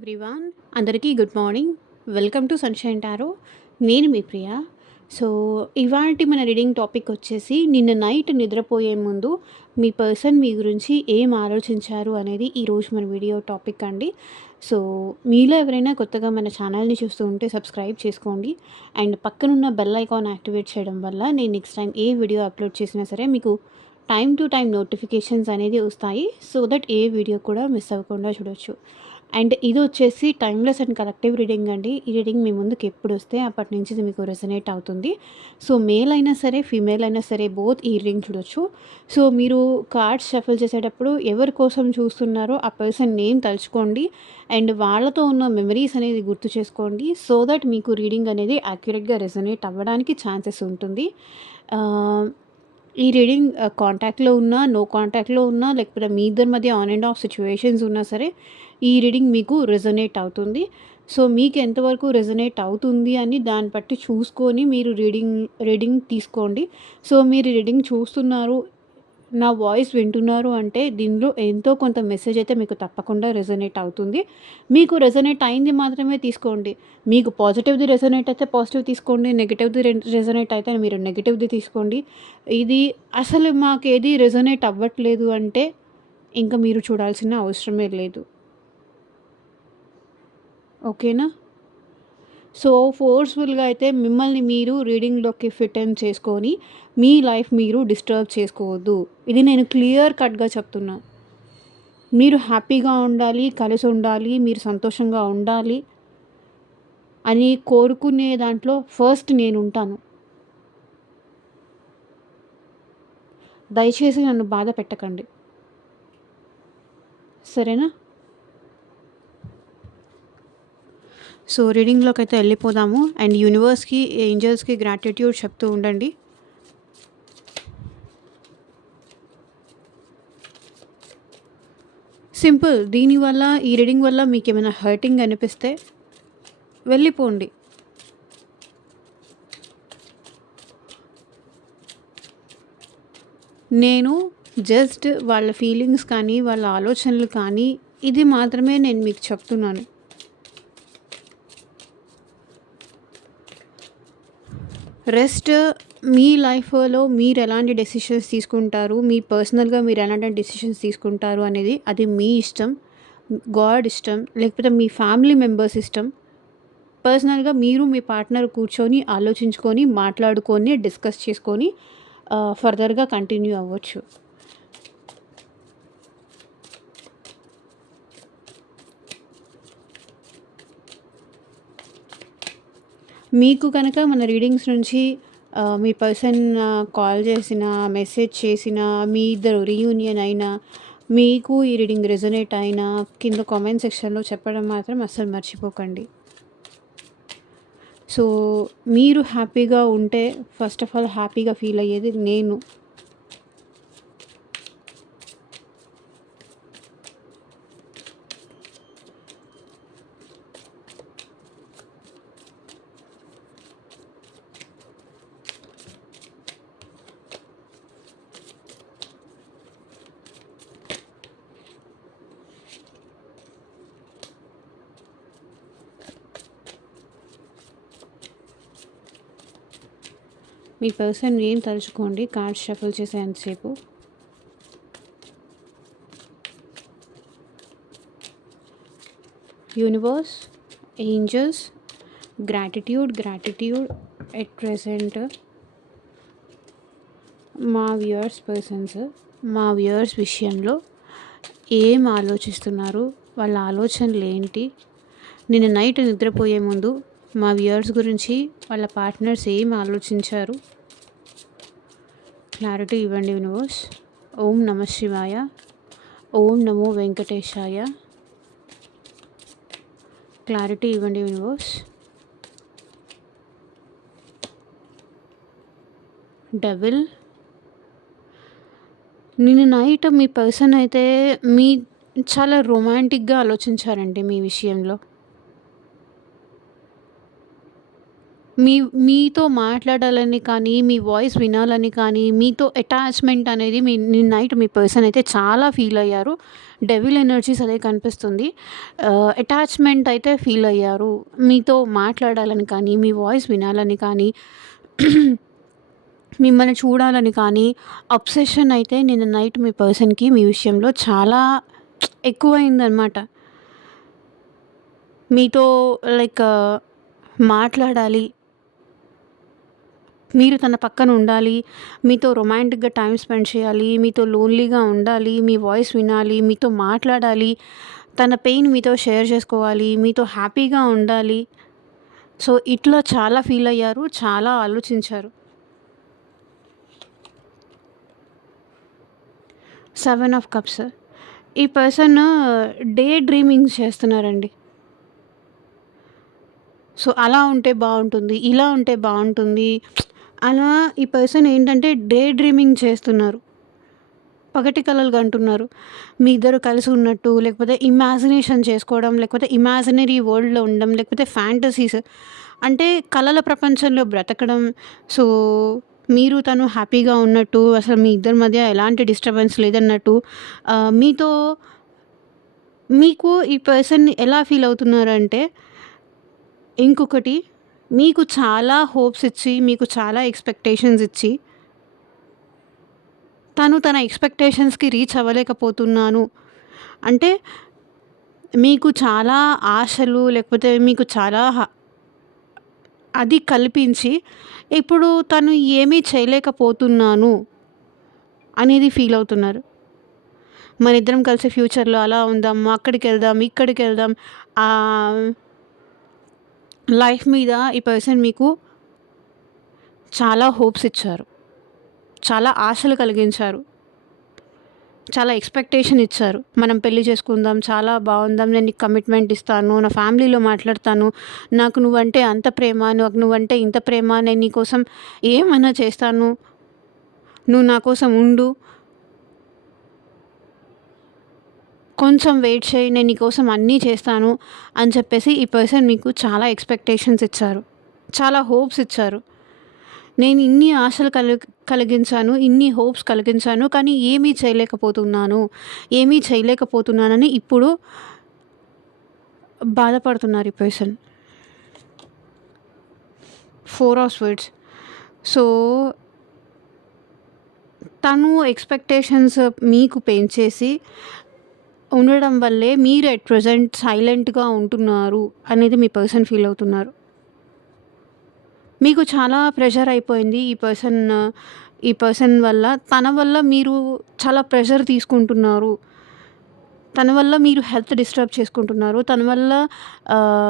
Everyone, అందరికీ good morning. Welcome to sunshine tarot. నేను మీ ప్రియ. So, ఇవాల్టి మన రీడింగ్ టాపిక్ వచ్చేసి నిన్న నైట్ నిద్రపోయే ముందు మీ పర్సన్ మీ గురించి ఏం ఆలోచించారు అనేది ఈరోజు మన వీడియో టాపిక్ అండి. సో, మీలో ఎవరైనా కొత్తగా మన ఛానల్‌ని చూస్తూ ఉంటే సబ్స్క్రైబ్ చేసుకోండి. అండ్ పక్కనున్న బెల్ ఐకాన్ యాక్టివేట్ చేయడం వల్ల నేను నెక్స్ట్ టైం ఏ వీడియో అప్లోడ్ చేసినా సరే మీకు టైమ్ టు టైమ్ నోటిఫికేషన్స్ అనేది వస్తాయి. సో దట్ ఏ వీడియో కూడా మిస్ అవ్వకుండా చూడొచ్చు. అండ్ ఇది వచ్చేసి టైమ్‌లెస్ అండ్ కలెక్టివ్ రీడింగ్ అండి. ఈ రీడింగ్ మీ ముందుకు ఎప్పుడొస్తే అప్పటి నుంచి ఇది మీకు రెసొనేట్ అవుతుంది. సో, మేల్ అయినా సరే, ఫీమేల్ అయినా సరే బోత్ ఈ రీడింగ్ చూడొచ్చు. సో, మీరు కార్డ్స్ షఫుల్ చేసేటప్పుడు ఎవరి కోసం చూస్తున్నారో ఆ పర్సన్ నేమ్ తలుచుకోండి. అండ్ వాళ్ళతో ఉన్న మెమరీస్ అనేది గుర్తు చేసుకోండి. సో దట్ మీకు రీడింగ్ అనేది యాక్యురేట్‌గా రెసొనేట్ అవ్వడానికి ఛాన్సెస్ ఉంటుంది. ఆహ్, ఈ రీడింగ్ కాంటాక్ట్‌లో ఉన్నా, నో కాంటాక్ట్‌లో ఉన్నా, లేకపోతే మీ ఇద్దరి మధ్య ఆన్ అండ్ ఆఫ్ సిట్యుయేషన్స్ ఉన్నా సరే, ఈ రీడింగ్ మీకు రెజొనేట్ అవుతుంది. సో, మీకు ఎంతవరకు రెజొనేట్ అవుతుంది అని దాన్ని బట్టి చూసుకొని మీరు రీడింగ్ తీసుకోండి. సో, మీరు రీడింగ్ చూస్తున్నారు, నా వాయిస్ వింటున్నారు అంటే దీనిలో ఎంతో కొంత మెసేజ్ అయితే మీకు తప్పకుండా రెజొనేట్ అవుతుంది. మీకు రెజొనేట్ అయింది మాత్రమే తీసుకోండి. మీకు పాజిటివ్‌ది రెజొనేట్ అయితే పాజిటివ్ తీసుకోండి. నెగెటివ్‌ది రెజొనేట్ అయితే మీరు నెగెటివ్‌ది తీసుకోండి. ఇది అసలు మాకేది రెజొనేట్ అవ్వట్లేదు అంటే ఇంక మీరు చూడాల్సిన అవసరమే లేదు. ఓకేనా? సో, ఫోర్స్‌ఫుల్‌గా అయితే మిమ్మల్ని మీరు రీడింగ్‌లోకి ఫిట్ ఇన్ చేసుకొని, మీ లైఫ్ మీరు డిస్టర్బ్ చేసుకోవద్దు. ఇది నేను క్లియర్ కట్‌గా చెప్తున్నా. మీరు హ్యాపీగా ఉండాలి, కలిసుండాలి, మీరు సంతోషంగా ఉండాలి అని కోరుకునే దాంట్లో ఫస్ట్ నేనుంటాను. దయచేసి నన్ను బాధ పెట్టకండి. సరేనా? సో, రీడింగ్‌లోకైతే వెళ్ళిపోదాము. అండ్ యూనివర్స్‌కి, ఏంజెల్స్‌కి గ్రాటిట్యూడ్ చెప్తూ ఉండండి. సింపుల్. దీనివల్ల ఈ రీడింగ్ వల్ల మీకేమైనా హర్టింగ్ అనిపిస్తే వెళ్ళిపోండి. నేను జస్ట్ వాళ్ళ ఫీలింగ్స్ కానీ, వాళ్ళ ఆలోచనలు కానీ ఇది మాత్రమే నేను మీకు చెప్తున్నాను. రెస్ట్ మీ లైఫ్‌లో మీరు ఎలాంటి డెసిషన్స్ తీసుకుంటారు, మీ పర్సనల్‌గా మీరు ఎలాంటి డెసిషన్స్ తీసుకుంటారు అనేది అది మీ ఇష్టం. గాడ్ ఇష్టం, లేకపోతే మీ ఫ్యామిలీ మెంబర్స్ ఇష్టం. పర్సనల్‌గా మీరు మీ పార్ట్నర్ కూర్చొని ఆలోచించుకొని, మాట్లాడుకొని, డిస్కస్ చేసుకొని ఫర్దర్‌గా కంటిన్యూ అవ్వచ్చు. మీకు కనుక మన రీడింగ్స్ నుంచి మీ పర్సన్ కాల్ చేసినా, మెసేజ్ చేసినా, మీ ఇద్దరు రీయూనియన్ అయినా, మీకు ఈ రీడింగ్ రెజొనేట్ అయినా కింద కామెంట్ సెక్షన్‌లో చెప్పడం మాత్రం అస్సలు మర్చిపోకండి. సో, మీరు హ్యాపీగా ఉంటే ఫస్ట్ ఆఫ్ ఆల్ హ్యాపీగా ఫీల్ అయ్యేది నేను. మీ పర్సన్ నేమ్ తలుచుకోండి కార్డ్స్ షఫుల్ చేసేంతసేపు. Universe, angels, gratitude at present మా వ్యూయర్స్ విషయంలో ఏం ఆలోచిస్తున్నారు, వాళ్ళ ఆలోచనలు ఏంటి, నిన్న నైట్ నిద్రపోయే ముందు మా వ్యూయర్స్ గురించి వాళ్ళ పార్ట్నర్స్ ఏం ఆలోచించారు, క్లారిటీ ఇవ్వండి యూనివర్స్. ఓం నమ శివాయ, ఓం నమో వెంకటేశాయ. క్లారిటీ ఇవ్వండి యూనివర్స్. డెవిల్, నిన్న నైట్ మీ పర్సన్ అయితే చాలా రొమాంటిక్గా ఆలోచించారండి మీ విషయంలో. మీ మీతో మాట్లాడాలని కానీ, మీ వాయిస్ వినాలని కానీ, మీతో అటాచ్‌మెంట్ అనేది నిన్న నైట్ మీ పర్సన్ అయితే చాలా ఫీల్ అయ్యారు. డెవిల్ ఎనర్జీస్ అదే కనిపిస్తుంది. అటాచ్‌మెంట్ అయితే ఫీల్ అయ్యారు. మీతో మాట్లాడాలని కానీ, మీ వాయిస్ వినాలని కానీ, మిమ్మల్ని చూడాలని కానీ, అబ్సెషన్ అయితే నిన్న నైట్ మీ పర్సన్‌కి మీ విషయంలో చాలా ఎక్కువయిందనమాట. మీతో లైక్ మాట్లాడాలి. మీరు తన పక్కన ఉండాలి. మీతో రొమాంటిక్‌గా టైమ్ స్పెండ్ చేయాలి. మీతో లోన్‌లీగా ఉండాలి. మీ వాయిస్ వినాలి. మీతో మాట్లాడాలి. తన పెయిన్ మీతో షేర్ చేసుకోవాలి. మీతో హ్యాపీగా ఉండాలి. సో, ఇట్లా చాలా ఫీల్ అయ్యారు. చాలా ఆలోచించారు. 7 ఆఫ్ కప్స్. ఈ పర్సన్ డే డ్రీమింగ్ చేస్తున్నారండి. సో, అలా ఉంటే బావుంటుంది. ఇలా ఉంటే బావుంటుంది. అలా ఈ పర్సన్ ఏంటంటే డే డ్రీమింగ్ చేస్తున్నారు. పగటి కలలు కంటున్నారు. మీ ఇద్దరు కలిసి ఉన్నట్టు, లేకపోతే ఇమాజినేషన్ చేసుకోవడం, లేకపోతే ఇమాజినరీ వరల్డ్‌లో ఉండడం, లేకపోతే ఫ్యాంటసీస్ అంటే కలల ప్రపంచంలో బ్రతకడం. సో, మీరు తను హ్యాపీగా ఉన్నట్టు, అసలు మీ ఇద్దరి మధ్య ఎలాంటి డిస్టర్బెన్స్ లేదన్నట్టు మీతో మీకు ఈ పర్సన్ ఎలా ఫీల్ అవుతున్నారంటే ఇంకొకటి మీకు చాలా హోప్స్ ఇచ్చి, మీకు చాలా ఎక్స్‌పెక్టేషన్స్ ఇచ్చి, తను తన ఎక్స్‌పెక్టేషన్స్‌కి రీచ్ అవ్వలేకపోతున్నాను. అంటే మీకు చాలా ఆశలు లేకపోతే మీకు చాలా అది కల్పించి, ఇప్పుడు తను ఏమీ చేయలేకపోతున్నాను అనేది ఫీల్ అవుతున్నారు. మనిద్దరం కలిసి ఫ్యూచర్‌లో అలా ఉందాం, అక్కడికెళ్దాం, ఇక్కడికెళ్దాం. లైఫ్ మీద ఈ పర్సన్ మీకు చాలా హోప్స్ ఇచ్చారు. చాలా ఆశలు కలిగించారు. చాలా ఎక్స్‌పెక్టేషన్ ఇచ్చారు. మనం పెళ్లి చేసుకుందాం, చాలా బావుందాం, నేను నీకు కమిట్మెంట్ ఇస్తాను, నా ఫ్యామిలీలో మాట్లాడతాను, నాకు నువ్వంటే అంత ప్రేమ, నాకు నువ్వంటే ఇంత ప్రేమ, నేను నీకోసం ఏమన్నా చేస్తాను, నువ్వు నా కోసం ఉండు, కొంచెం వెయిట్ చేయి, నేను నీకోసం అన్నీ చేస్తాను అని చెప్పేసి ఈ పర్సన్ మీకు చాలా ఎక్స్‌పెక్టేషన్స్ ఇచ్చారు. చాలా హోప్స్ ఇచ్చారు. నేను ఇన్ని ఆశలు కలిగించాను, ఇన్ని హోప్స్ కలిగించాను, కానీ ఏమీ చేయలేకపోతున్నానని ఇప్పుడు బాధపడుతున్నారు ఈ పర్సన్. 4 of swords. సో, తను ఎక్స్‌పెక్టేషన్స్ మీకు పెంచేసి ఉండడం వల్లే మీరు ఎట్ ప్రెజెంట్ సైలెంట్‌గా ఉంటున్నారు అనేది మీ పర్సన్ ఫీల్ అవుతున్నారు. మీకు చాలా ప్రెషర్ అయిపోయింది ఈ పర్సన్ వల్ల. తన వల్ల మీరు చాలా ప్రెషర్ తీసుకుంటున్నారు. తన వల్ల మీరు హెల్త్ డిస్టర్బ్ చేసుకుంటున్నారు. తన వల్ల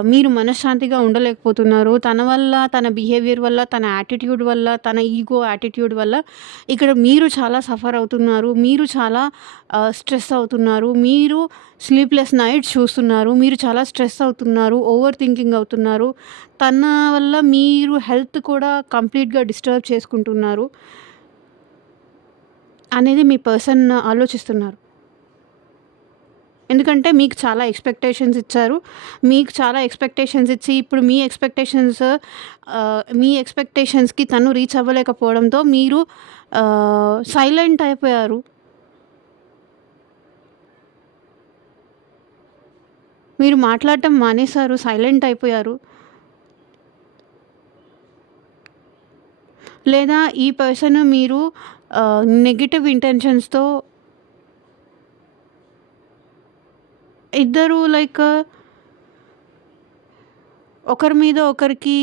మీరు మనశ్శాంతిగా ఉండలేకపోతున్నారు. తన వల్ల, తన బిహేవియర్ వల్ల, తన యాటిట్యూడ్ వల్ల, తన ఈగో యాటిట్యూడ్ వల్ల ఇక్కడ మీరు చాలా సఫర్ అవుతున్నారు. మీరు చాలా స్ట్రెస్ అవుతున్నారు. మీరు స్లీప్‌లెస్ నైట్స్ చూస్తున్నారు. మీరు చాలా స్ట్రెస్ అవుతున్నారు. ఓవర్ థింకింగ్ అవుతున్నారు. తన వల్ల మీరు హెల్త్ కూడా కంప్లీట్‌గా డిస్టర్బ్ చేసుకుంటున్నారు అనేది మీ పర్సన్ ఆలోచిస్తున్నారు. ఎందుకంటే మీకు చాలా ఎక్స్‌పెక్టేషన్స్ ఇచ్చారు. మీకు చాలా ఎక్స్‌పెక్టేషన్స్ ఇచ్చి ఇప్పుడు మీ ఎక్స్‌పెక్టేషన్స్‌కి తను రీచ్ అవ్వలేకపోవడంతో మీరు సైలెంట్ అయిపోయారు. మీరు మాట్లాడటం మానేశారు. సైలెంట్ అయిపోయారు. లేదా ఈ పర్సన్ మీరు నెగెటివ్ ఇంటెన్షన్స్‌తో ఇద్దరు లైక్ ఒకరి మీద ఒకరికి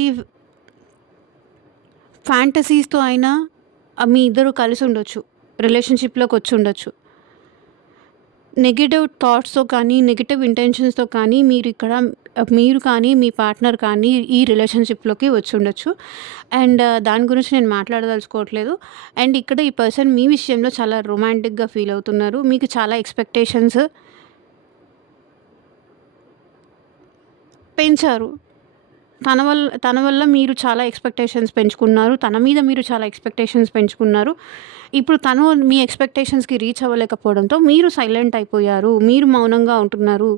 ఫ్యాంటసీస్‌తో అయినా మీ ఇద్దరు కలిసి ఉండొచ్చు. రిలేషన్‌షిప్‌లోకి వచ్చి ఉండొచ్చు. నెగెటివ్ థాట్స్‌తో కానీ, నెగెటివ్ ఇంటెన్షన్స్‌తో కానీ మీరు కానీ, మీ పార్ట్నర్ కానీ ఈ రిలేషన్‌షిప్‌లోకి వచ్చి ఉండొచ్చు. అండ్ దాని గురించి నేను మాట్లాడదలుచుకోవట్లేదు. అండ్ ఇక్కడ ఈ పర్సన్ మీ విషయంలో చాలా రొమాంటిక్‌గా ఫీల్ అవుతున్నారు. మీకు చాలా ఎక్స్‌పెక్టేషన్స్ పెంచారు. తన వల్ల మీరు చాలా ఎక్స్‌పెక్టేషన్స్ పెంచుకున్నారు. తన మీద మీరు చాలా ఎక్స్‌పెక్టేషన్స్ పెంచుకున్నారు. ఇప్పుడు తను మీ ఎక్స్‌పెక్టేషన్స్‌కి రీచ్ అవ్వలేకపోవడంతో మీరు సైలెంట్ అయిపోయారు. మీరు మౌనంగా ఉంటున్నారు.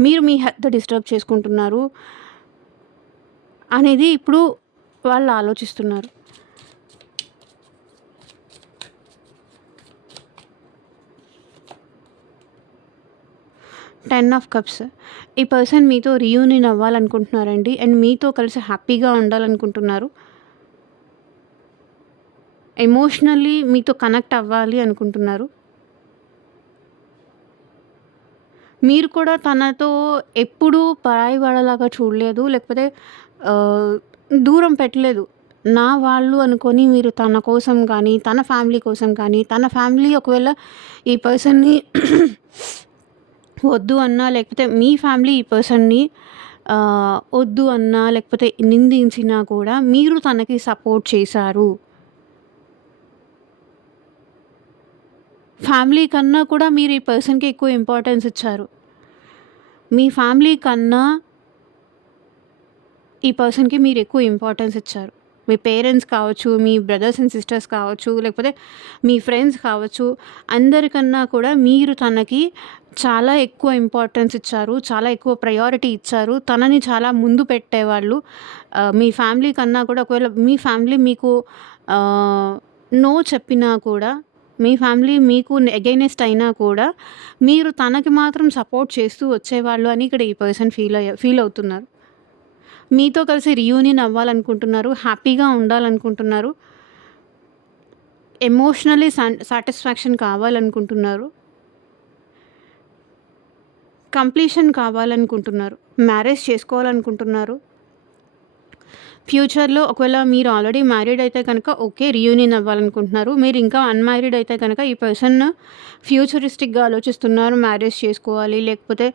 మీరు మీ హెల్త్ డిస్టర్బ్ చేసుకుంటున్నారు అనేది ఇప్పుడు వాళ్ళు ఆలోచిస్తున్నారు. 10 ఆఫ్ కప్స్. ఈ పర్సన్ మీతో రీయూనియన్ అవ్వాలనుకుంటున్నారండి. అండ్ మీతో కలిసి హ్యాపీగా ఉండాలనుకుంటున్నారు. ఎమోషనల్లీ మీతో కనెక్ట్ అవ్వాలి అనుకుంటున్నారు. మీరు కూడా తనతో ఎప్పుడూ పరాయి వాళ్ళలాగా చూడలేదు. లేకపోతే ఆహ్, దూరం పెట్టలేదు. నా వాళ్ళు అనుకోని మీరు తన కోసం కానీ, తన ఫ్యామిలీ కోసం కానీ, తన ఫ్యామిలీ ఒకవేళ ఈ పర్సన్‌ని వద్దు అన్నా, లేకపోతే మీ ఫ్యామిలీ ఈ పర్సన్‌ని వద్దు అన్నా, లేకపోతే నిందించినా కూడా మీరు తనకి సపోర్ట్ చేశారు. ఫ్యామిలీ కన్నా కూడా మీరు ఈ పర్సన్‌కి ఎక్కువ ఇంపార్టెన్స్ ఇచ్చారు. మీ ఫ్యామిలీ కన్నా ఈ పర్సన్‌కి మీరు ఎక్కువ ఇంపార్టెన్స్ ఇచ్చారు. మీ పేరెంట్స్ కావచ్చు, మీ బ్రదర్స్ అండ్ సిస్టర్స్ కావచ్చు, లేకపోతే మీ ఫ్రెండ్స్ కావచ్చు, అందరికన్నా కూడా మీరు తనకి చాలా ఎక్కువ ఇంపార్టెన్స్ ఇచ్చారు. చాలా ఎక్కువ ప్రయారిటీ ఇచ్చారు. తనని చాలా ముందు పెట్టేవాళ్ళు. మీ ఫ్యామిలీ కన్నా కూడా ఒకవేళ మీ ఫ్యామిలీ మీకు నో చెప్పినా కూడా, మీ ఫ్యామిలీ మీకు ఎగైనెస్ట్ అయినా కూడా, మీరు తనకి మాత్రం సపోర్ట్ చేస్తూ వచ్చేవాళ్ళు అని ఇక్కడ ఈ పర్సన్ ఫీల్ అవుతున్నారు. మీతో కలిసి రీయూనియన్ అవ్వాలనుకుంటున్నారు. హ్యాపీగా ఉండాలనుకుంటున్నారు. ఎమోషనల్లీ సాటిస్ఫాక్షన్ కావాలనుకుంటున్నారు. కంప్లీషన్ కావాలనుకుంటున్నారు. మ్యారేజ్ చేసుకోవాలనుకుంటున్నారు. ఫ్యూచర్‌లో ఒకవేళ మీరు ఆల్రెడీ మ్యారీడ్ అయితే కనుక ఓకే. రీయూనియన్ అవ్వాలనుకుంటున్నారు. మీరు ఇంకా అన్‌మ్యారీడ్ అయితే కనుక ఈ పర్సన్ ఫ్యూచరిస్టిక్‌గా ఆలోచిస్తున్నారు. మ్యారేజ్ చేసుకోవాలి, లేకపోతే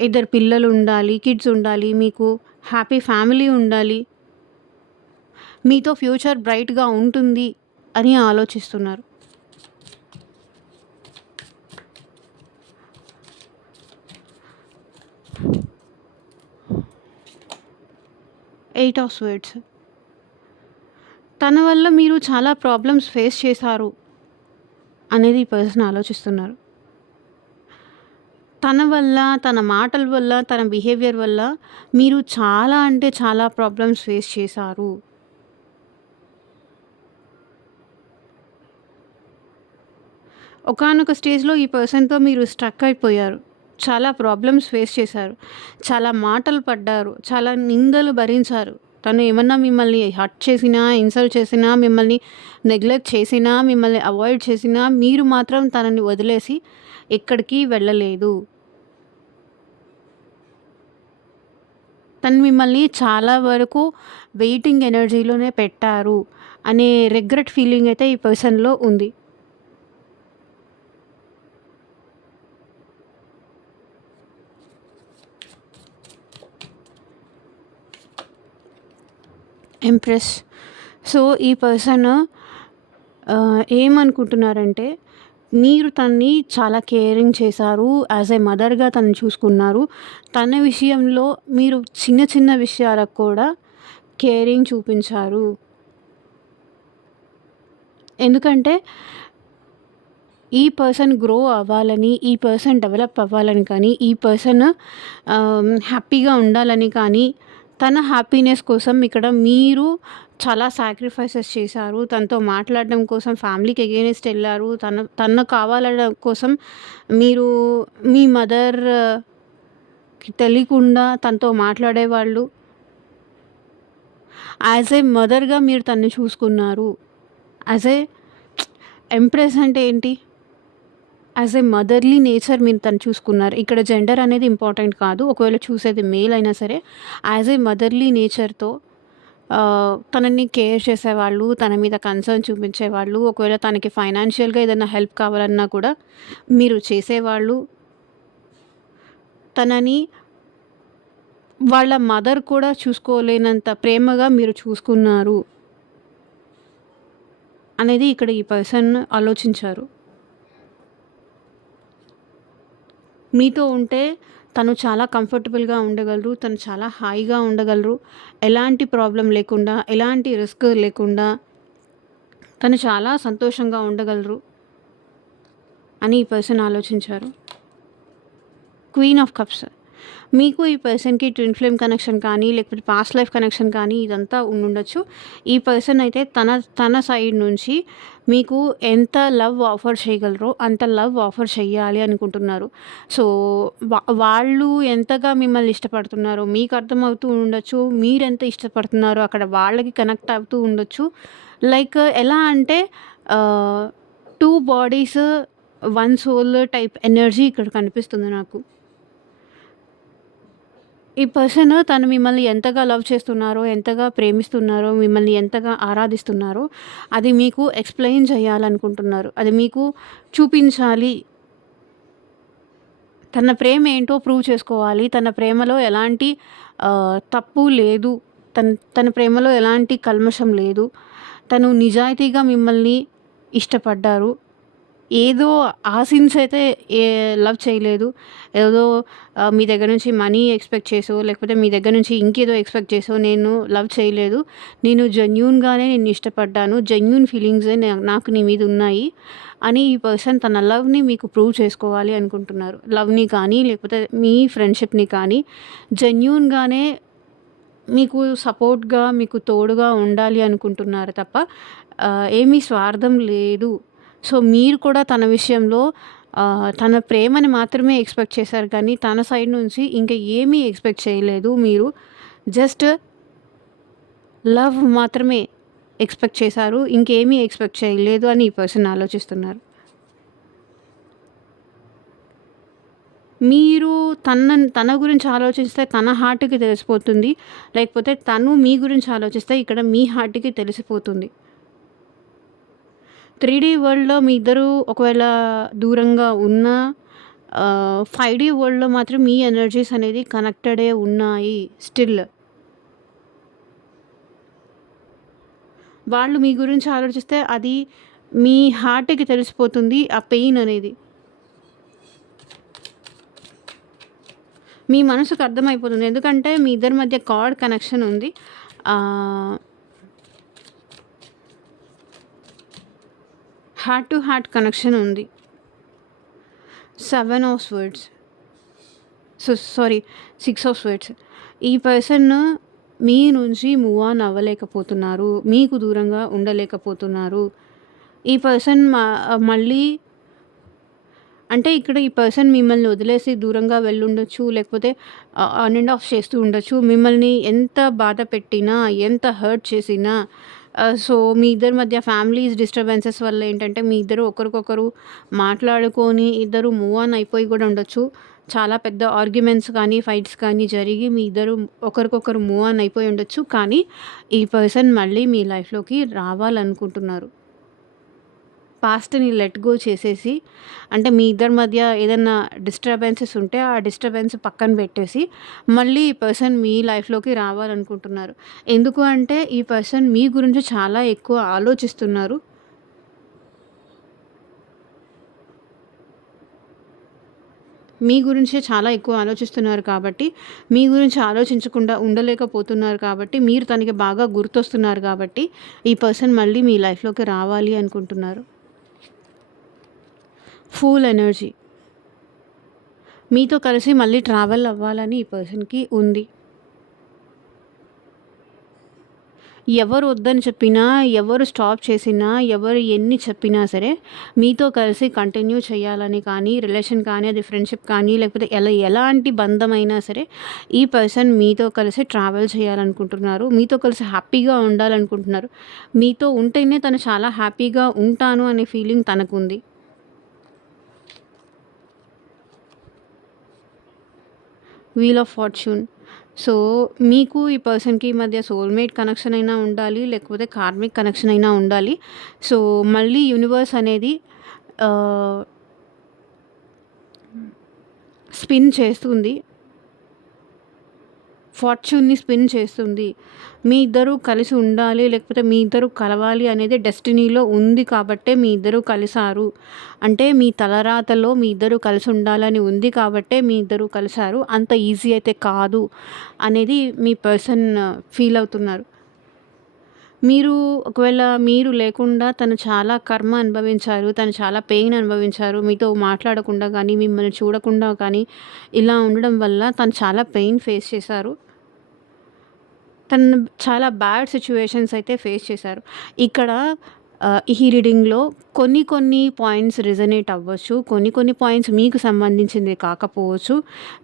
ఇద్దరు పిల్లలు ఉండాలి, కిడ్స్ ఉండాలి, మీకు హ్యాపీ ఫ్యామిలీ ఉండాలి, మీతో ఫ్యూచర్ బ్రైట్‌గా ఉంటుంది అని ఆలోచిస్తున్నారు. Eight of swords. తన వల్ల మీరు చాలా ప్రాబ్లమ్స్ ఫేస్ చేశారు అనేది ఈ పర్సన్ ఆలోచిస్తున్నారు. తన వల్ల, తన మాటల వల్ల, తన బిహేవియర్ వల్ల మీరు చాలా అంటే చాలా ప్రాబ్లమ్స్ ఫేస్ చేశారు. ఒకానొక స్టేజ్‌లో ఈ పర్సన్‌తో మీరు స్ట్రక్ అయిపోయారు. చాలా ప్రాబ్లమ్స్ ఫేస్ చేశారు. చాలా మాటలు పడ్డారు. చాలా నిందలు భరించారు. తను ఏమన్నా మిమ్మల్ని హర్ట్ చేసినా, ఇన్సల్ట్ చేసినా, మిమ్మల్ని నెగ్లెక్ట్ చేసినా, మిమ్మల్ని అవాయిడ్ చేసినా, మీరు మాత్రం తనని వదిలేసి ఎక్కడికి వెళ్ళలేదు. తను మిమ్మల్ని చాలా వరకు వెయిటింగ్ ఎనర్జీలోనే పెట్టారు అనే రిగ్రెట్ ఫీలింగ్ అయితే ఈ పర్సన్‌లో ఉంది. ఎంప్రెస్. సో, ఈ పర్సన్ ఏమనుకుంటున్నారంటే, మీరు తనని చాలా కేరింగ్ చేశారు. యాజ్ ఎ మదర్‌గా తనని చూసుకున్నారు. తన విషయంలో మీరు చిన్న చిన్న విషయాలకు కూడా కేరింగ్ చూపించారు. ఎందుకంటే, ఈ పర్సన్ గ్రో అవ్వాలని, ఈ పర్సన్ డెవలప్ అవ్వాలని కానీ, ఈ పర్సన్ హ్యాపీగా ఉండాలని కానీ, తన హ్యాపీనెస్ కోసం ఇక్కడ మీరు చాలా సాక్రిఫైసెస్ చేశారు. తనతో మాట్లాడడం కోసం ఫ్యామిలీకి ఎగైనెస్ట్ ఎళ్లారు. తను కావాలనడం కోసం మీరు మీ మదర్‌కి తెలియకుండా తనతో మాట్లాడేవాళ్ళు. యాజ్ ఎ మదర్‌గా మీరు తనని చూసుకున్నారు. యాజ్ ఎ ఎంప్రెస్ అంటే ఏంటి? యాజ్ ఎ మదర్లీ నేచర్ మీరు తను చూసుకున్నారు. ఇక్కడ జెండర్ అనేది ఇంపార్టెంట్ కాదు. ఒకవేళ చూసేది మేల్ అయినా సరే, యాజ్ ఎ మదర్లీ నేచర్‌తో తనని కేర్ చేసేవాళ్ళు, తన మీద కన్సర్న్ చూపించేవాళ్ళు. ఒకవేళ తనకి ఫైనాన్షియల్‌గా ఏదైనా హెల్ప్ కావాలన్నా కూడా మీరు చేసేవాళ్ళు. తనని వాళ్ళ మదర్ కూడా చూసుకోలేనంత ప్రేమగా మీరు చూసుకున్నారు అనేది ఇక్కడ ఈ పర్సన్ ఆలోచించారు. మీతో ఉంటే తను చాలా కంఫర్టబుల్‌గా ఉండగలరు. తను చాలా హాయిగా ఉండగలరు. ఎలాంటి ప్రాబ్లమ్ లేకుండా, ఎలాంటి రిస్క్ లేకుండా తను చాలా సంతోషంగా ఉండగలరు అని ఈ పర్సన్ ఆలోచించారు. Queen of cups. మీకు ఈ పర్సన్‌కి ట్విన్ ఫ్లేమ్ కనెక్షన్ కానీ, లేకపోతే పాస్ట్ లైఫ్ కనెక్షన్ కానీ ఇదంతా ఉండుండొచ్చు. ఈ పర్సన్ అయితే తన సైడ్ నుంచి మీకు ఎంత లవ్ ఆఫర్ చేయగలరో అంత లవ్ ఆఫర్ చెయ్యాలి అనుకుంటున్నారు. సో, వాళ్ళు ఎంతగా మిమ్మల్ని ఇష్టపడుతున్నారో మీకు అర్థమవుతూ ఉండొచ్చు. మీరెంత ఇష్టపడుతున్నారో అక్కడ వాళ్ళకి కనెక్ట్ అవుతూ ఉండొచ్చు. లైక్ ఎలా అంటే ఆహ్, 2 బాడీస్, 1 సోల్ టైప్ ఎనర్జీ ఇక్కడ కనిపిస్తుంది నాకు. ఈ పర్సన్ తను మిమ్మల్ని ఎంతగా లవ్ చేస్తున్నారో, ఎంతగా ప్రేమిస్తున్నారో, మిమ్మల్ని ఎంతగా ఆరాధిస్తున్నారో అది మీకు ఎక్స్‌ప్లెయిన్ చేయాలనుకుంటున్నారు. అది మీకు చూపించాలి. తన ప్రేమ ఏంటో ప్రూవ్ చేసుకోవాలి. తన ప్రేమలో ఎలాంటి తప్పు లేదు. తన ప్రేమలో ఎలాంటి కల్మషం లేదు. తను నిజాయితీగా మిమ్మల్ని ఇష్టపడ్డారు. ఏదో ఆశించి అయితే లవ్ చేయలేదు. ఏదో మీ దగ్గర నుంచి మనీ ఎక్స్‌పెక్ట్ చేసో, లేకపోతే మీ దగ్గర నుంచి ఇంకేదో ఎక్స్‌పెక్ట్ చేసో నేను లవ్ చేయలేదు. నేను జెన్యూన్‌గానే నిన్ను ఇష్టపడ్డాను. జెన్యూన్ ఫీలింగ్సే నాకు నీ మీద ఉన్నాయి అని ఈ పర్సన్ తన లవ్‌ని మీకు ప్రూవ్ చేసుకోవాలి అనుకుంటున్నారు. లవ్‌ని కానీ, లేకపోతే మీ ఫ్రెండ్‌షిప్‌ని కానీ జెన్యూన్‌గానే మీకు సపోర్ట్‌గా, మీకు తోడుగా ఉండాలి అనుకుంటున్నారు తప్ప ఏమీ స్వార్థం లేదు. సో, మీరు కూడా తన విషయంలో తన ప్రేమని మాత్రమే ఎక్స్‌పెక్ట్ చేశారు కానీ, తన సైడ్ నుంచి ఇంక ఏమీ ఎక్స్‌పెక్ట్ చేయలేదు మీరు. జస్ట్ లవ్ మాత్రమే ఎక్స్‌పెక్ట్ చేశారు. ఇంకేమీ ఎక్స్‌పెక్ట్ చేయలేదు అని ఈ పర్సన్ ఆలోచిస్తున్నారు. మీరు తన గురించి ఆలోచిస్తే తన హార్ట్‌కి తెలిసిపోతుంది. లేకపోతే తను మీ గురించి ఆలోచిస్తే ఇక్కడ మీ హార్ట్‌కి తెలిసిపోతుంది. 3D వరల్డ్‌లో మీ ఇద్దరు ఒకవేళ దూరంగా ఉన్నా 5D వరల్డ్‌లో మాత్రం మీ ఎనర్జీస్ అనేది కనెక్టెడే ఉన్నాయి స్టిల్. వాళ్ళు మీ గురించి ఆలోచిస్తే అది మీ హార్ట్‌కి తెలిసిపోతుంది ఆ పెయిన్ అనేది. మీ మనసుకు అర్థమైపోతుంది. ఎందుకంటే మీ ఇద్దరి మధ్య కార్డ్ కనెక్షన్ ఉంది. హార్ట్ టు హార్ట్ కనెక్షన్ ఉంది. 7 of swords. Sorry 6 of swords. ఈ పర్సన్ మీ నుంచి మూవ్ ఆన్ అవ్వలేకపోతున్నారు. మీకు దూరంగా ఉండలేకపోతున్నారు. ఈ పర్సన్ మళ్ళీ అంటే ఇక్కడ ఈ పర్సన్ మిమ్మల్ని వదిలేసి దూరంగా వెళ్ళుండొచ్చు. లేకపోతే ఆన్ అండ్ ఆఫ్ చేస్తూ ఉండొచ్చు. మిమ్మల్ని ఎంత బాధ పెట్టినా, ఎంత హర్ట్ చేసినా సో, మీ ఇద్దరి మధ్య ఫ్యామిలీస్ డిస్టర్బెన్సెస్ వల్ల ఏంటంటే, మీ ఇద్దరు ఒకరికొకరు మాట్లాడుకొని ఇద్దరు మూవ్ ఆన్ అయిపోయి కూడా ఉండొచ్చు. చాలా పెద్ద ఆర్గ్యుమెంట్స్ కానీ, ఫైట్స్ కానీ జరిగి మీ ఇద్దరు ఒకరికొకరు మూవ్ ఆన్ అయిపోయి ఉండొచ్చు. కానీ ఈ పర్సన్ మళ్ళీ మీ లైఫ్‌లోకి రావాలనుకుంటున్నారు. పాస్ట్‌ని లెట్ గో చేసేసి అంటే మీ ఇద్దరి మధ్య ఏదన్నా డిస్టర్బెన్సెస్ ఉంటే ఆ డిస్టర్బెన్స్ పక్కన పెట్టేసి మళ్ళీ ఈ పర్సన్ మీ లైఫ్‌లోకి రావాలనుకుంటున్నారు. ఎందుకు అంటే ఈ పర్సన్ మీ గురించి చాలా ఎక్కువ ఆలోచిస్తున్నారు. మీ గురించే చాలా ఎక్కువ ఆలోచిస్తున్నారు కాబట్టి, మీ గురించి ఆలోచించకుండా ఉండలేకపోతున్నారు కాబట్టి, మీరు తనకి బాగా గుర్తొస్తున్నారు కాబట్టి, ఈ పర్సన్ మళ్ళీ మీ లైఫ్‌లోకి రావాలి అనుకుంటున్నారు. Full energy. మీతో కలిసి మళ్ళీ ట్రావెల్ అవ్వాలని ఈ పర్సన్‌కి ఉంది. ఎవరు వద్దని చెప్పినా, ఎవరు స్టాప్ చేసినా, ఎవరు ఎన్ని చెప్పినా సరే, మీతో కలిసి కంటిన్యూ చేయాలని కానీ, రిలేషన్ కానీ, అది ఫ్రెండ్‌షిప్ కానీ, లేకపోతే ఎలాంటి బంధమైనా సరే, ఈ పర్సన్ మీతో కలిసి ట్రావెల్ చేయాలనుకుంటున్నారు. మీతో కలిసి హ్యాపీగా ఉండాలనుకుంటున్నారు. మీతో ఉంటేనే తను చాలా హ్యాపీగా ఉంటాను అనే ఫీలింగ్ తనకుంది. Wheel of fortune. సో, మీకు ఈ పర్సన్‌కి మధ్య సోల్‌మేట్ కనెక్షన్ అయినా ఉండాలి. లేకపోతే కార్మిక్ కనెక్షన్ అయినా ఉండాలి. సో, మళ్ళీ యూనివర్స్ అనేది ఆహ్, స్పిన్ చేస్తుంది. ఫార్చ్యూన్‌ని స్పిన్ చేస్తుంది. మీ ఇద్దరు కలిసి ఉండాలి, లేకపోతే మీ ఇద్దరు కలవాలి అనేది డెస్టినీలో ఉంది కాబట్టే మీ ఇద్దరు కలిసారు. అంటే మీ తలరాతలో మీ ఇద్దరు కలిసి ఉండాలని ఉంది కాబట్టే మీ ఇద్దరు కలిసారు. అంత ఈజీ అయితే కాదు అనేది మీ పర్సన్ ఫీల్ అవుతున్నారు. మీరు ఒకవేళ మీరు లేకుండా తను చాలా కర్మ అనుభవించారు. తను చాలా పెయిన్ అనుభవించారు. మీతో మాట్లాడకుండా గానీ, మిమ్మల్ని చూడకుండా కానీ, ఇలా ఉండడం వల్ల తను చాలా పెయిన్ ఫేస్ చేశారు. తను చాలా బ్యాడ్ సిట్యుయేషన్స్ అయితే ఫేస్ చేశారు. ఇక్కడ ఈ రీడింగ్‌లో కొన్ని పాయింట్స్ రెజొనేట్ అవ్వచ్చు. కొన్ని పాయింట్స్ మీకు సంబంధించింది కాకపోవచ్చు.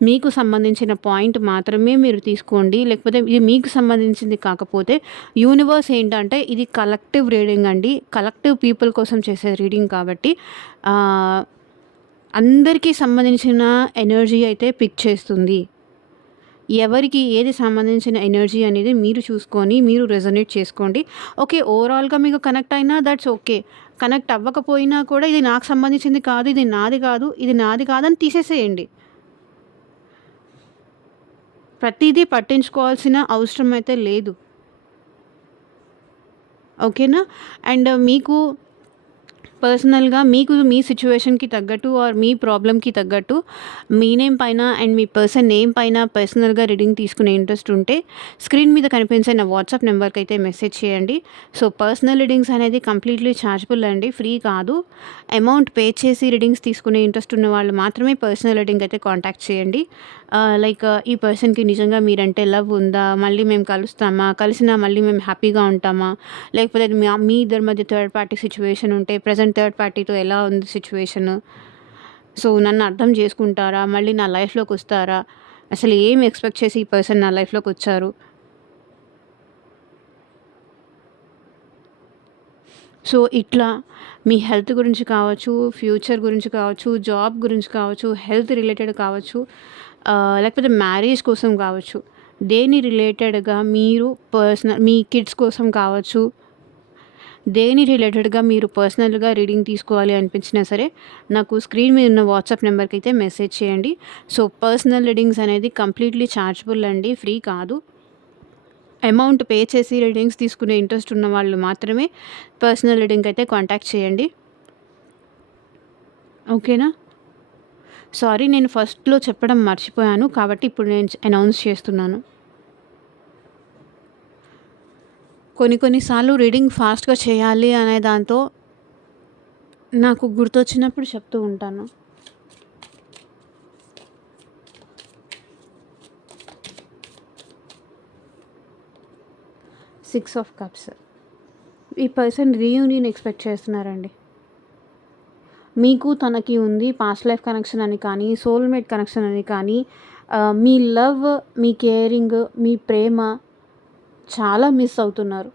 మీకు సంబంధించిన పాయింట్ మాత్రమే మీరు తీసుకోండి. లేకపోతే ఇది మీకు సంబంధించింది కాకపోతే యూనివర్స్ ఏంటంటే ఇది కలెక్టివ్ రీడింగ్ అండి. కలెక్టివ్ పీపుల్ కోసం చేసే రీడింగ్ కాబట్టి ఆహ్, అందరికీ సంబంధించిన ఎనర్జీ అయితే పిక్ చేస్తుంది. ఎవరికి ఏది సంబంధించిన ఎనర్జీ అనేది మీరు చూసుకొని, మీరు రెజొనేట్ చేసుకోండి. ఓకే. ఓవరాల్‌గా మీకు కనెక్ట్ అయినా దట్స్ ఓకే. కనెక్ట్ అవ్వకపోయినా కూడా ఇది నాకు సంబంధించింది కాదు, ఇది నాది కాదు, ఇది నాది కాదని తీసేసేయండి. ప్రతీదీ పట్టించుకోవాల్సిన అవసరం అయితే లేదు. ఓకేనా? అండ్ మీకు పర్సనల్‌గా మీకు మీ సిట్యుయేషన్‌కి తగ్గట్టు ఆర్ మీ ప్రాబ్లమ్‌కి తగ్గట్టు మీ నేమ్ పైన అండ్ మీ పర్సన్ నేమ్ పైన పర్సనల్‌గా రీడింగ్ తీసుకునే ఇంట్రెస్ట్ ఉంటే స్క్రీన్ మీద కనిపించే నా వాట్సాప్ నెంబర్‌కి అయితే మెసేజ్ చేయండి. సో, పర్సనల్ రీడింగ్స్ అనేది కంప్లీట్‌లీ ఛార్జబుల్ అండి. ఫ్రీ కాదు. అమౌంట్ పే చేసి రీడింగ్స్ తీసుకునే ఇంట్రెస్ట్ ఉన్న వాళ్ళు మాత్రమే పర్సనల్ రీడింగ్ అయితే కాంటాక్ట్ చేయండి. ఈ పర్సన్‌కి నిజంగా మీరంటే లవ్ ఉందా? మళ్ళీ మేము కలుస్తామా? కలిసినా మళ్ళీ మేము హ్యాపీగా ఉంటామా? లేకపోతే మీ ఇద్దరి మధ్య థర్డ్ పార్టీ సిట్యుయేషన్ ఉంటే ప్రెజెంట్ థర్డ్ పార్టీతో ఎలా ఉంది సిట్యుయేషను? సో, నన్ను అర్థం చేసుకుంటారా? మళ్ళీ నా లైఫ్‌లోకొస్తారా? అసలు ఏం ఎక్స్‌పెక్ట్ చేసి ఈ పర్సన్ నా లైఫ్‌లోకొచ్చారు? సో, ఇట్లా మీ హెల్త్ గురించి కావచ్చు, ఫ్యూచర్ గురించి కావచ్చు, జాబ్ గురించి కావచ్చు, హెల్త్ రిలేటెడ్ కావచ్చు, లేకపోతే మ్యారేజ్ కోసం కావచ్చు. దేని రిలేటెడ్‌గా మీరు మీ కిడ్స్ కోసం కావచ్చు, దేని రిలేటెడ్‌గా మీరు పర్సనల్‌గా రీడింగ్ తీసుకోవాలి అనిపించినా సరే, నాకు స్క్రీన్ మీద ఉన్న వాట్సాప్ నెంబర్‌కి అయితే మెసేజ్ చేయండి. సో, పర్సనల్ రీడింగ్స్ అనేది కంప్లీట్‌లీ ఛార్జబుల్ అండి. ఫ్రీ కాదు. అమౌంట్ పే చేసి రీడింగ్స్ తీసుకునే ఇంట్రెస్ట్ ఉన్న వాళ్ళు మాత్రమే పర్సనల్ రీడింగ్ అయితే కాంటాక్ట్ చేయండి. ఓకేనా? సారీ, నేను ఫస్ట్‌లో చెప్పడం మర్చిపోయాను. కాబట్టి ఇప్పుడు నేను అనౌన్స్ చేస్తున్నాను. కొన్ని సార్లు రీడింగ్ ఫాస్ట్‌గా చేయాలి అనే దాంతో నాకు గుర్తొచ్చినప్పుడు చెప్తూ ఉంటాను. Six of cups. ఈ పర్సన్ రీయూనియన్ ఎక్స్‌పెక్ట్ చేస్తున్నారండి. మీకు తనకి ఉంది పాస్ట్ లైఫ్ కనెక్షన్ అని కానీ, సోల్‌మేట్ కనెక్షన్ అని కానీ, మీ లవ్, మీ కేరింగ్, మీ ప్రేమ చాలా మిస్ అవుతున్నారు.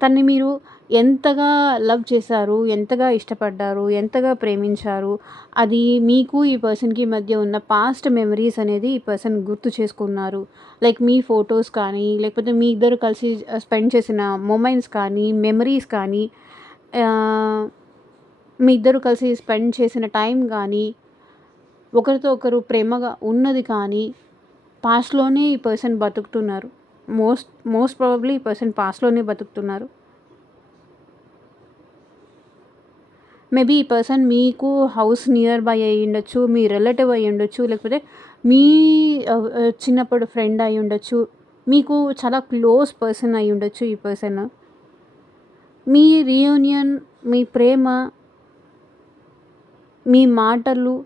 తనని మీరు ఎంతగా లవ్ చేశారు, ఎంతగా ఇష్టపడ్డారు, ఎంతగా ప్రేమించారు, అది మీకు ఈ పర్సన్‌కి మధ్య ఉన్న పాస్ట్ మెమరీస్ అనేది ఈ పర్సన్ గుర్తు చేసుకున్నారు. లైక్ మీ ఫోటోస్ కానీ, లేకపోతే మీ ఇద్దరు కలిసి స్పెండ్ చేసిన మొమెంట్స్ కానీ, మెమరీస్ కానీ, ఆహ్, మీ ఇద్దరు కలిసి స్పెండ్ చేసిన టైం గానీ, ఒకరితో ఒకరు ప్రేమగా ఉన్నది కానీ, పాస్ట్‌లోనే ఈ పర్సన్ బతుకుతున్నారు. మోస్ట్ మోస్ట్ ప్రాబబ్లీ ఈ పర్సన్ పాస్ట్‌లోనే బతుకుతున్నారు. మేబీ ఈ పర్సన్ మీకు హౌస్ నియర్ బై అయ్యుండొచ్చు, మీ రిలేటివ్ అయ్యుండొచ్చు, లేకపోతే మీ చిన్నప్పుడు ఫ్రెండ్ అయ్యుండొచ్చు. మీకు చాలా క్లోజ్ పర్సన్ అయ్యుండొచ్చు ఈ పర్సన్. మీ రీయూనియన్, మీ ప్రేమ, మీ మాటలు,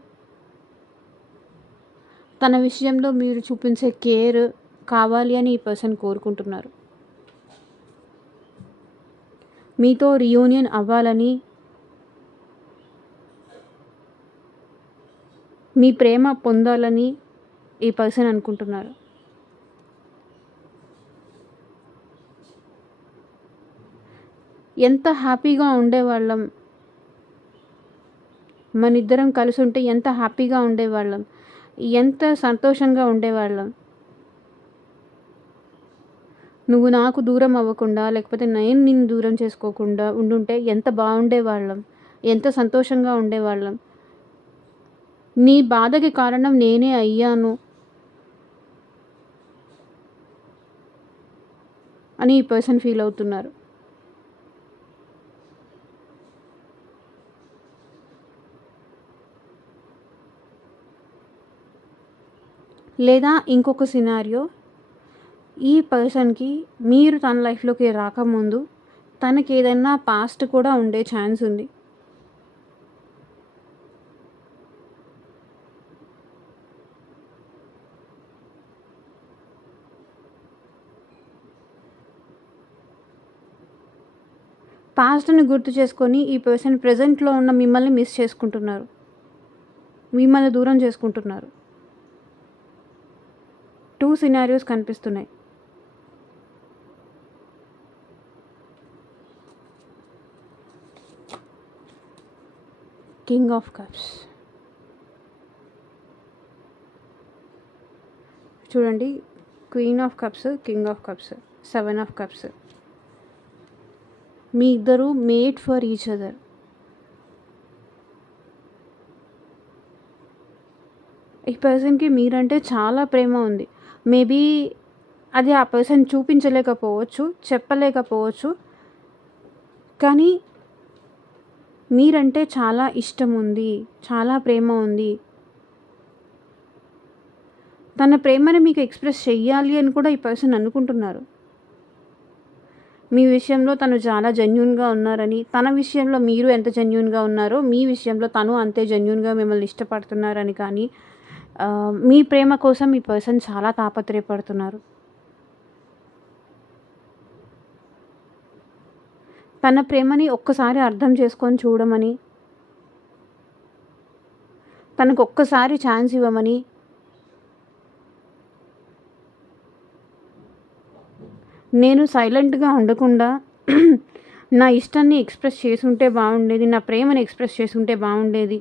తన విషయంలో మీరు చూపించే కేర్ కావాలి అని ఈ పర్సన్ కోరుకుంటున్నారు. మీతో రీయూనియన్ అవ్వాలని, మీ ప్రేమ పొందాలని ఈ పర్సన్ అనుకుంటున్నారు. ఎంత హ్యాపీగా ఉండేవాళ్ళం. మనిద్దరం కలిసుంటే ఎంత హ్యాపీగా ఉండేవాళ్ళం. ఎంత సంతోషంగా ఉండేవాళ్ళం. నువ్వు నాకు దూరం అవ్వకుండా, లేకపోతే నేను నిన్ను దూరం చేసుకోకుండా ఉండుంటే ఎంత బాగుండేవాళ్ళం. ఎంత సంతోషంగా ఉండేవాళ్ళం. నీ బాధకి కారణం నేనే అయ్యాను అని ఈ పర్సన్ ఫీల్ అవుతున్నారు. లేదా ఇంకొక సినారియో, ఈ పర్సన్‌కి మీరు తన లైఫ్‌లోకి రాకముందు తనకేదన్నా పాస్ట్ కూడా ఉండే ఛాన్స్ ఉంది. పాస్ట్‌ని గుర్తు చేసుకొని ఈ పర్సన్ ప్రెజెంట్‌లో ఉన్న మిమ్మల్ని మిస్ చేసుకుంటున్నారు. మిమ్మల్ని దూరం చేసుకుంటున్నారు. 2 సినారియోస్ కనిపిస్తున్నాయి. King of cups. చూడండి, queen of cups, king of cups, 7 of cups. మీ ఇద్దరు మేడ్ ఫర్ ఈచ్ అదర్. ఈ పర్సన్‌కి మీరంటే చాలా ప్రేమ ఉంది. మేబీ అది ఆ పర్సన్ చూపించలేకపోవచ్చు, చెప్పలేకపోవచ్చు. కానీ మీరంటే చాలా ఇష్టం ఉంది, చాలా ప్రేమ ఉంది. తన ప్రేమని మీకు ఎక్స్‌ప్రెస్ చెయ్యాలి అని కూడా ఈ పర్సన్ అనుకుంటున్నారు. మీ విషయంలో తను చాలా జెన్యూన్‌గా ఉన్నారని, తన విషయంలో మీరు ఎంత జెన్యూన్‌గా ఉన్నారో, మీ విషయంలో తను అంతే జెన్యూన్‌గా మిమ్మల్ని ఇష్టపడుతున్నారని కానీ, మీ ప్రేమ కోసం ఈ పర్సన్ చాలా తాపత్రయపడుతున్నారు. తన ప్రేమని ఒక్కసారి అర్థం చేసుకొని చూడమని, తనకు ఒక్కసారి ఛాన్స్ ఇవ్వమని, నేను సైలెంట్‌గా ఉండకుండా నా ఇష్టాన్ని ఎక్స్‌ప్రెస్ చేసుంటే బాగుండేది, నా ప్రేమని ఎక్స్‌ప్రెస్ చేసుంటే బాగుండేది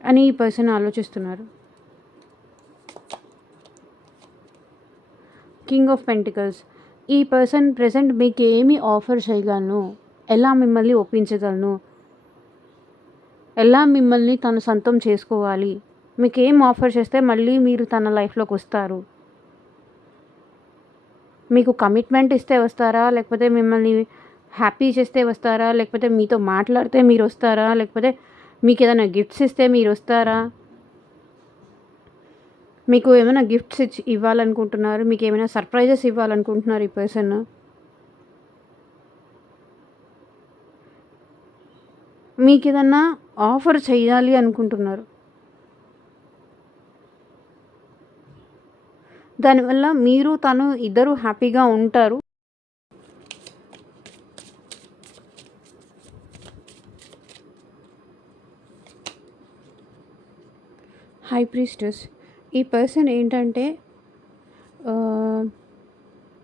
అని ఈ పర్సన్ ఆలోచిస్తున్నారు. King of pentacles. ఈ పర్సన్ ప్రెజెంట్ మీకు ఏమి ఆఫర్ చేయగలను, ఎలా మిమ్మల్ని ఒప్పించగలను, ఎలా మిమ్మల్ని తను సొంతం చేసుకోవాలి, మీకేం ఆఫర్ చేస్తే మళ్ళీ మీరు తన లైఫ్‌లోకి వస్తారు, మీకు కమిట్మెంట్ ఇస్తే వస్తారా, లేకపోతే మిమ్మల్ని హ్యాపీ చేస్తే వస్తారా, లేకపోతే మీతో మాట్లాడితే మీరు వస్తారా, లేకపోతే మీకు ఏదైనా గిఫ్ట్స్ ఇస్తే మీరు వస్తారా, మీకు ఏమైనా గిఫ్ట్స్ ఇవ్వాలనుకుంటున్నారు, మీకు ఏమైనా సర్ప్రైజెస్ ఇవ్వాలనుకుంటున్నారు ఈ పర్సన్. మీకు ఏదన్నా ఆఫర్ చేయాలి అనుకుంటున్నారు. దానివల్ల మీరు తను ఇద్దరు హ్యాపీగా ఉంటారు. High priestess. ఈ పర్సన్ ఏంటంటే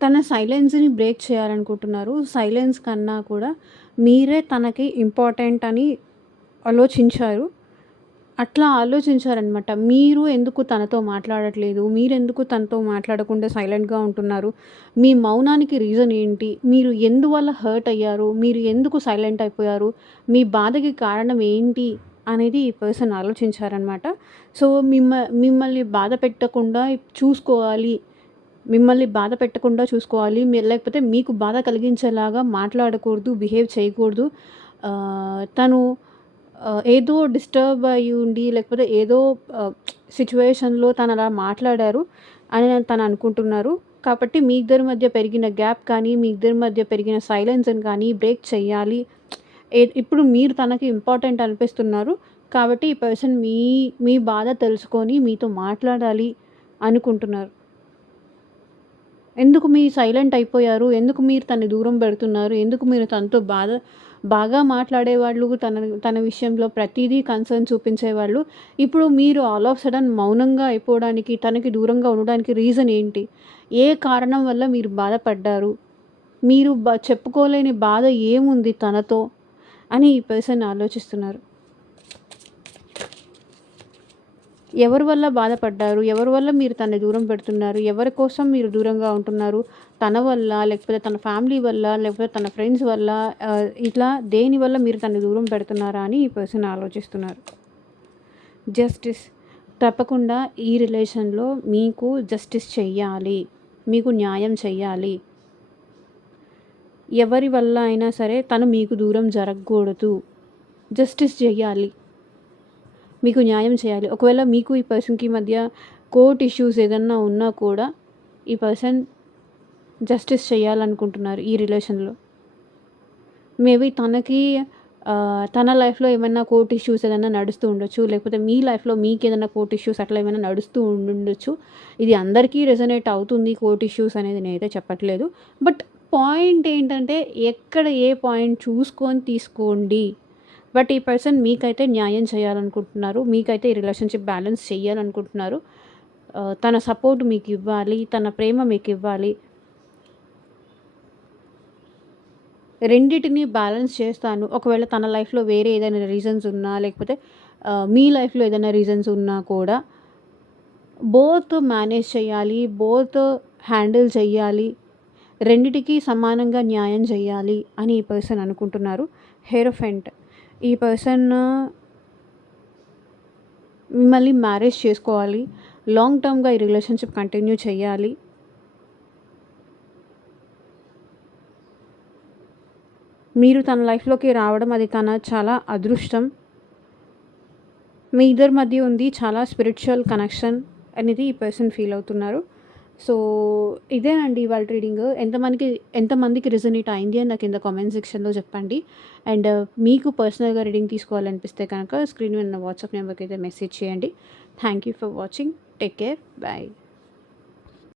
తన సైలెన్స్‌ని బ్రేక్ చేయాలనుకుంటున్నారు. సైలెన్స్ కన్నా కూడా మీరే తనకి ఇంపార్టెంట్ అని ఆలోచించారు. అట్లా ఆలోచించారనమాట. మీరు ఎందుకు తనతో మాట్లాడట్లేదు, మీరెందుకు తనతో మాట్లాడకుండా సైలెంట్‌గా ఉంటున్నారు, మీ మౌనానికి రీజన్ ఏంటి, మీరు ఎందువల్ల హర్ట్ అయ్యారు, మీరు ఎందుకు సైలెంట్ అయిపోయారు, మీ బాధకి కారణం ఏంటి అనేది ఈ పర్సన్ ఆలోచించారనమాట. సో మిమ్మల్ని బాధ పెట్టకుండా చూసుకోవాలి, మిమ్మల్ని బాధ పెట్టకుండా చూసుకోవాలి, మీరు లేకపోతే మీకు బాధ కలిగించేలాగా మాట్లాడకూడదు, బిహేవ్ చేయకూడదు. తను ఏదో డిస్టర్బ్ అయ్యి ఉండి, లేకపోతే ఏదో సిట్యుయేషన్‌లో తను అలా మాట్లాడారు అని తను అనుకుంటున్నారు. కాబట్టి మీ ఇద్దరి మధ్య పెరిగిన గ్యాప్ కానీ, మీ ఇద్దరి మధ్య పెరిగిన సైలెన్స్‌ని కానీ బ్రేక్ చేయాలి. ఇప్పుడు మీరు తనకి ఇంపార్టెంట్ అనిపిస్తున్నారు. కాబట్టి ఈ పర్సన్ మీ బాధ తెలుసుకొని మీతో మాట్లాడాలి అనుకుంటున్నారు. ఎందుకు మీరు సైలెంట్ అయిపోయారు, ఎందుకు మీరు తనని దూరం పెడుతున్నారు, ఎందుకు మీరు తనతో బాగా మాట్లాడేవాళ్ళు, తన విషయంలో ప్రతీదీ కన్సర్న్ చూపించేవాళ్ళు, ఇప్పుడు మీరు ఆల్ ఆఫ్ సడన్ మౌనంగా అయిపోవడానికి, తనకి దూరంగా ఉండడానికి రీజన్ ఏంటి, ఏ కారణం వల్ల మీరు బాధపడ్డారు, మీరు చెప్పుకోలేని బాధ ఏముంది తనతో అని ఈ పర్సన్ ఆలోచిస్తున్నారు. ఎవరి వల్ల బాధపడ్డారు, ఎవరి వల్ల మీరు తనని దూరం పెడుతున్నారు, ఎవరి కోసం మీరు దూరంగా ఉంటున్నారు, తన వల్ల, లేకపోతే తన ఫ్యామిలీ వల్ల, లేకపోతే తన ఫ్రెండ్స్ వల్ల, ఇట్లా దేని వల్ల మీరు తనని దూరం పెడుతున్నారా అని ఈ పర్సన్ ఆలోచిస్తున్నారు. జస్టిస్. తప్పకుండా ఈ రిలేషన్లో మీకు జస్టిస్ చెయ్యాలి, మీకు న్యాయం చెయ్యాలి. ఎవరి వల్ల అయినా సరే తను మీకు దూరం జరగకూడదు, జస్టిస్ చెయ్యాలి, మీకు న్యాయం చేయాలి. ఒకవేళ మీకు ఈ పర్సన్‌కి మధ్య కోర్ట్ ఇష్యూస్ ఏదన్నా ఉన్నా కూడా ఈ పర్సన్ జస్టిస్ చేయాలనుకుంటున్నారు ఈ రిలేషన్‌లో. మేబీ తన లైఫ్‌లో ఏమన్నా కోర్ట్ ఇష్యూస్ ఏదన్నా నడుస్తూ ఉండొచ్చు. లేకపోతే మీ లైఫ్‌లో మీకేదన్నా కోర్ట్ ఇష్యూస్ అట్లా ఏమైనా నడుస్తూ ఉండుండొచ్చు. ఇది అందరికీ రెజొనేట్ అవుతుంది కోర్ట్ ఇష్యూస్ అనేది నేనైతే చెప్పట్లేదు. బట్ పాయింట్ ఏంటంటే ఎక్కడ ఏ పాయింట్ చూసుకొని తీసుకోండి. బట్ ఈ పర్సన్ మీకైతే న్యాయం చేయాలనుకుంటున్నారు. మీకైతే ఈ రిలేషన్‌షిప్ బ్యాలెన్స్ చేయాలనుకుంటున్నారు. తన సపోర్ట్ మీకివ్వాలి. తన ప్రేమ మీకివ్వాలి. రెండిటిని బ్యాలెన్స్ చేస్తాను. ఒకవేళ తన లైఫ్‌లో వేరే ఏదైనా రీజన్స్ ఉన్నా, లేకపోతే మీ లైఫ్‌లో ఏదైనా రీజన్స్ ఉన్నా కూడా బోత్ మేనేజ్ చేయాలి. బోత్ హ్యాండిల్ చెయ్యాలి. రెండిటికి సమానంగా న్యాయం చేయాలి అని ఈ పర్సన్ అనుకుంటున్నారు. హెరోఫెంట్ ఈ పర్సన్ మిమ్మల్ని మ్యారేజ్ చేసుకోవాలి. లాంగ్ టర్మ్‌గా ఈ రిలేషన్‌షిప్ కంటిన్యూ చేయాలి. మీరు తన లైఫ్‌లోకి రావడం అది చాలా అదృష్టం. మీ ఇద్దరి మధ్య ఉంది చాలా స్పిరిచువల్ కనెక్షన్ అనేది ఈ పర్సన్ ఫీల్ అవుతున్నారు. సో, ఇదేనండి ఇవాళ రీడింగ్. ఎంతమందికి రెజొనేట్ అయింది అని నాకు కింద కామెంట్ సెక్షన్‌లో చెప్పండి. అండ్ మీకు పర్సనల్‌గా రీడింగ్ తీసుకోవాలనిపిస్తే కనుక స్క్రీన్ మీద ఉన్న వాట్సాప్ నెంబర్‌కైతే మెసేజ్ చేయండి. Thank you for watching. Take care. By.